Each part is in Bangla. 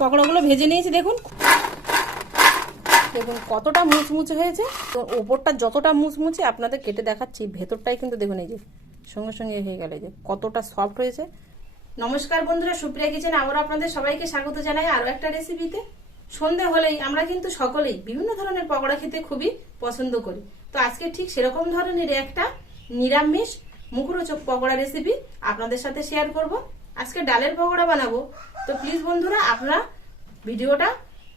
পকোড়াগুলো ভেজে নিয়েছি, দেখুন দেখুন কতটা মুচমুচে হয়েছে। তো ওপরটা যতটা মুচমুচে আপনাদের কেটে দেখাচ্ছি, ভেতরটাই কিন্তু দেখুন এই যে সঙ্গে সঙ্গে হয়ে গেল, এই যে কতটা সফট হয়েছে। নমস্কার বন্ধুরা, সুপ্রিয়া কিচেন আবার আপনাদের সবাইকে স্বাগত জানাই আরো একটা রেসিপিতে। সন্ধে হলেই আমরা কিন্তু সকলেই বিভিন্ন ধরনের পকোড়া খেতে খুবই পছন্দ করি। তো আজকে ঠিক সেরকম ধরনের একটা নিরামিষ মুখরোচক পকোড়া রেসিপি আপনাদের সাথে শেয়ার করব। আজকে ডালের পকোড়া বানাবো। তো প্লিজ বন্ধুরা, আপনারা ভিডিওটা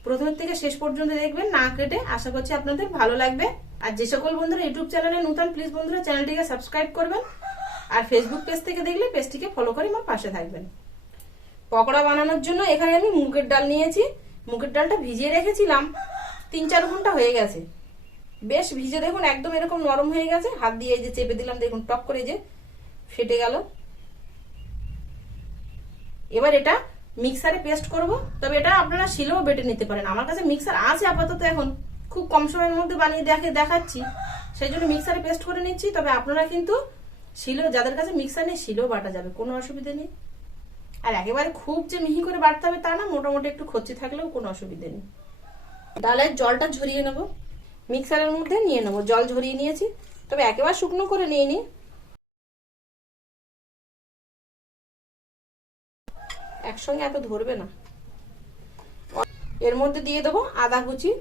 প্রথম থেকে শেষ পর্যন্ত দেখবেন, না কেটে। আশা করছি আপনাদের ভালো লাগবে। আর যে সকল বন্ধুরা ইউটিউব চ্যানেলে নতুন, প্লিজ বন্ধুরা চ্যানেলটিকে সাবস্ক্রাইব করবেন। আর ফেসবুক পেজ থেকে দেখলে পেজটিকে ফলো করে আমার পাশে থাকবেন। পকোড়া বানানোর জন্য এখানে আমি মুগের ডাল নিয়েছি। মুগের ডালটা ভিজিয়ে রেখেছিলাম, 3-4 ঘন্টা হয়ে গেছে। বেশ ভিজে দেখুন একদম এরকম নরম হয়ে গেছে। হাত দিয়ে এই যে চেপে দিলাম, দেখুন টক করে যে ফেটে গেল। এবার এটা মিক্সারে পেস্ট করব। তবে এটা আপনারা শিলেও বেটে নিতে পারেন। আমার কাছে মিক্সার আছে আপাতত, এখন খুব কম সময়ের মধ্যে বানিয়ে দেখাচ্ছি, সেই জন্য মিক্সারে পেস্ট করে নিচ্ছি। তবে আপনারা কিন্তু শিলেও, যাদের কাছে মিক্সার নেই শিলেও বাটা যাবে, কোনো অসুবিধা নেই। আর একেবারে খুব যে মিহি করে বাটতে হবে তা না, মোটামুটি একটু খচ্চি থাকলেও কোনো অসুবিধা নেই। ডালের জলটা ঝরিয়ে নেব, মিক্সারের মধ্যে নিয়ে নেব। জল ঝরিয়ে নিয়েছি, তবে একেবারে শুকনো করে নিয়ে নিই। একসঙ্গে এত ধরবে না। এর মধ্যে দিয়ে দেবো আদা কুচি,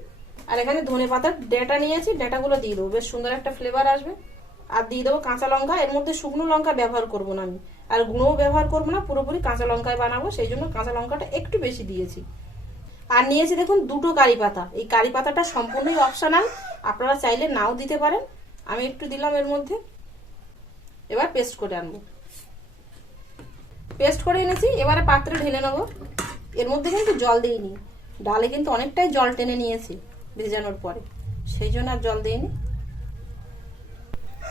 আর এখানে ধনে পাতার ডেটা নিয়েছি, ডেটাগুলো দিয়ে দেবো, বেশ সুন্দর একটা ফ্লেভার আসবে। আর দিয়ে দেবো কাঁচা লঙ্কা। এর মধ্যে শুকনো লঙ্কা ব্যবহার করব না আমি, আর গুঁড়োও ব্যবহার করবো না, পুরোপুরি কাঁচা লঙ্কায় বানাবো, সেই জন্য কাঁচা লঙ্কাটা একটু বেশি দিয়েছি। আর নিয়েছি দেখুন 2টো কারি পাতা। এই কারি পাতাটা সম্পূর্ণই অপশনাল, আপনারা চাইলে নাও দিতে পারেন। আমি একটু দিলাম এর মধ্যে। এবার পেস্ট করে আনবো। পেস্ট করে এনেছি, এবারে পাত্রে ঢেলে নেবো। এর মধ্যে কিন্তু জল দিইনি, ডালে কিন্তু অনেকটাই জল টেনে নিয়েছি ভেজানোর পরে, সেই জন্য আর জল দিইনি।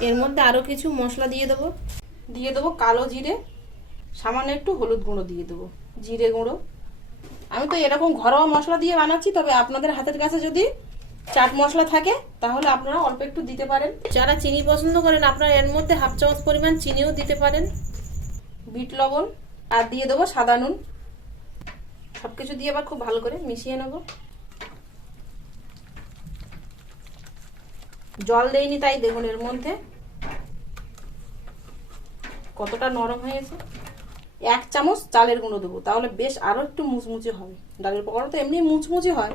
এর মধ্যে আরো কিছু মশলা দিয়ে দেবো। দিয়ে দেবো কালো জিরে, সামান্য একটু হলুদ গুঁড়ো দিয়ে দেবো, জিরে গুঁড়ো। আমি তো এরকম ঘরোয়া মশলা দিয়ে বানাচ্ছি, তবে আপনাদের হাতের কাছে যদি চাট মশলা থাকে তাহলে আপনারা অল্প একটু দিতে পারেন। যারা চিনি পছন্দ করেন আপনারা এর মধ্যে 1/2 চামচ পরিমাণ চিনিও দিতে পারেন। বিট লবণ, আর দিয়ে দেবো সাদা নুন। সবকিছু দিয়ে আবার খুব ভালো করে মিশিয়ে নেব। জল দেইনি, তাই দেখুন এর মধ্যে কতটা নরম হয়েছে। 1 চামচ চালের গুঁড়ো দেবো, তাহলে বেশ আরো একটু মুচমুচে হবে। ডালের পকোড়া তো এমনি মুচমুচে হয়,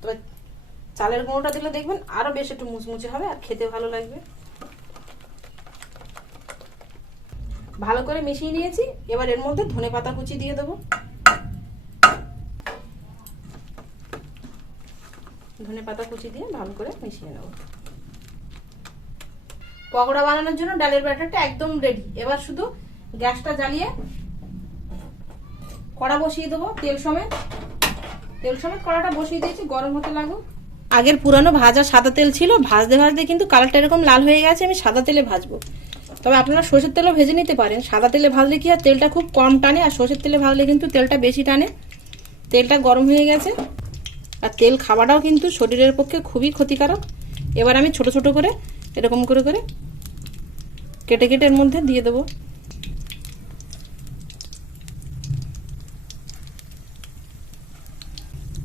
তবে চালের গুঁড়োটা দিলে দেখবেন আরো বেশ একটু মুচমুচে হবে আর খেতে ভালো লাগবে। ভালো করে মিশিয়ে নিয়েছি। এবার এর মধ্যে ধনেপাতা কুচি দিয়ে দেবো। ধনেপাতা কুচি দিয়ে ভালো করে মিশিয়ে নেব। পকোড়া বানানোর জন্য ডালের ব্যাটারটা একদম রেডি। এবার শুধু গ্যাসটা জ্বালিয়ে কড়া বসিয়ে দেবো। তেল সমেত কড়াটা বসিয়ে দিয়েছি, গরম হতে লাগুক। আগের পুরানো ভাজা সাদা তেল ছিল, ভাজতে ভাজতে কিন্তু কালারটা এরকম লাল হয়ে গেছে। আমি সাদা তেলে ভাজবো, তবে আপনারা সরষের তেলও ভেজে নিতে পারেন। সাদা তেলে ভাজলে কি আর তেলটা খুব কম টানে, আর সরষের তেলে ভাজলে কিন্তু তেলটা বেশি টানে। তেলটা গরম হয়ে গেছে, আর তেল খাওয়াটাও কিন্তু শরীরের পক্ষে খুবই ক্ষতিকারক। এবার আমি ছোট ছোট করে এরকম করে করে কেটে কেটে এর মধ্যে দিয়ে দেবো।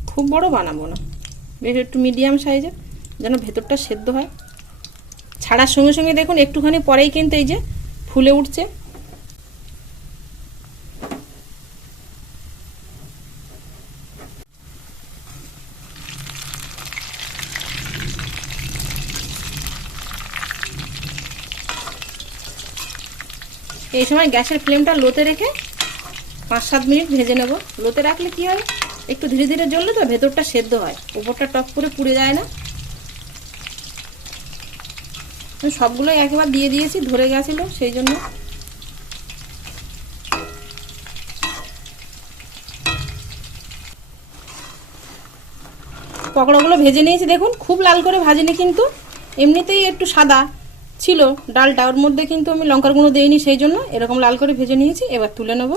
খুব বড় বানাবো না, বেশ একটু মিডিয়াম সাইজের, যেন ভেতরটা সেদ্ধ হয়। ছাড়ার সঙ্গে সঙ্গে দেখুন একটুখানি পরেই কিন্তু এই যে ফুলে উঠছে। এই সময় গ্যাসের ফ্লেমটা লোতে রেখে 5-7 মিনিট ভেজে নেব। লোতে রাখলে কি হয়, একটু ধীরে ধীরে জ্বললে তো ভেতরটা সেদ্ধ হয়, উপরটা টক করে পুড়ে যায় না। সবগুলোই একবার দিয়ে দিয়েছি, ধরে গেছিল সেই জন্য। পকোড়াগুলো ভেজে নিয়েছি, দেখুন খুব লাল করে ভাজিনি, কিন্তু এমনিতেই একটু সাদা ছিল ডালটা, ওর মধ্যে কিন্তু আমি লঙ্কার গুঁড়ো দিইনি, সেই জন্য এরকম লাল করে ভেজে নিয়েছি। এবার তুলে নেব।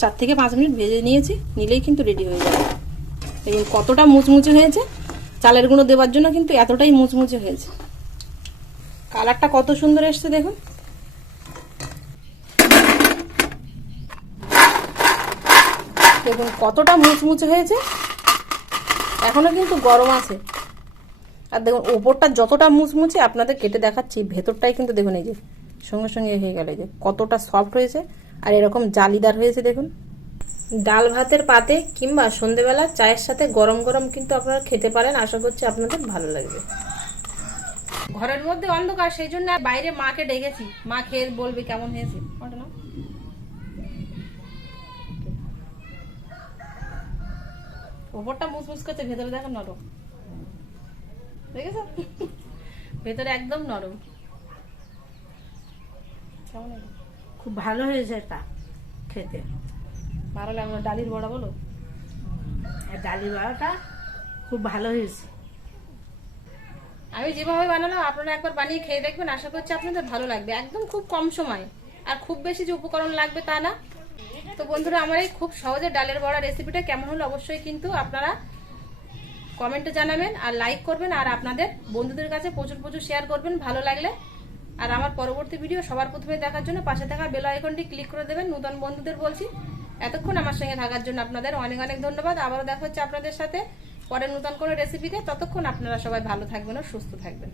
4 থেকে 5 মিনিট ভেজে নিয়েছি, নিলেই কিন্তু রেডি হয়ে যাবে। দেখুন কতটা মুচমুচে হয়েছে। চালের গুঁড়ো দেওয়ার জন্য কিন্তু এতটাই মুচমুচে হয়েছে। কালারটা কত সুন্দর এসছে দেখুন। দেখুন কতটা মুচমুচে হয়েছে, এখনো কিন্তু গরম আছে। আর দেখুন ওপরটা যতটা মুচমুচে আপনাদের কেটে দেখাচ্ছি, ভেতরটাই কিন্তু দেখুন এই যে সঙ্গে সঙ্গে হয়ে গেল, এই যে কতটা সফট হয়েছে আর এরকম জালিদার হয়েছে। দেখুন ডাল ভাতের পাতে কিংবা সন্ধেবেলা চায়ের সাথে গরম গরম কিন্তু আপনারা খেতে পারেন। আশা করছি আপনাদের ভালো লাগবে। ঘরের মধ্যে অন্ধকার, সেই জন্য বাইরে মাকে ডেকেছি, মা খেয়ে বলবে কেমন হয়েছে। ওটা না ওপরটা মুচমুচ করছে, ভেতরে দেখো নরম, দেখেছো? ভেতরে একদম নরম। কেমন হলো? খুব ভালো হয়েছে এটা খেতে। ভালো লাগলো। ডালির বড়া বলো, আর ডালি বড়াটা খুব ভালো হয়েছে। আমি যেভাবে বানালাম আপনারা একবার বানিয়ে খেয়ে দেখবেন, আশা করছি আপনাদের ভালো লাগবে। একদম খুব কম সময় আর খুব বেশি যে উপকরণ লাগবে তা না। তো বন্ধুরা, আমার এই খুব সহজে ডালের বড়া রেসিপিটা কেমন হলো অবশ্যই কিন্তু আপনারা কমেন্টে জানাবেন আর লাইক করবেন, আর আপনাদের বন্ধুদের কাছে প্রচুর প্রচুর শেয়ার করবেন ভালো লাগলে। আর আমার পরবর্তী ভিডিও সবার প্রথমে দেখার জন্য পাশে থাকা বেল আইকনটি ক্লিক করে দেবেন। নতুন বন্ধুদের বলছি, এতক্ষণ আমার সঙ্গে থাকার জন্য আপনাদের অনেক অনেক ধন্যবাদ। আবারও দেখা হচ্ছে আপনাদের সাথে পরে নতুন কোনো রেসিপিতে। ততক্ষণ আপনারা সবাই ভালো থাকবেন ও সুস্থ থাকবেন।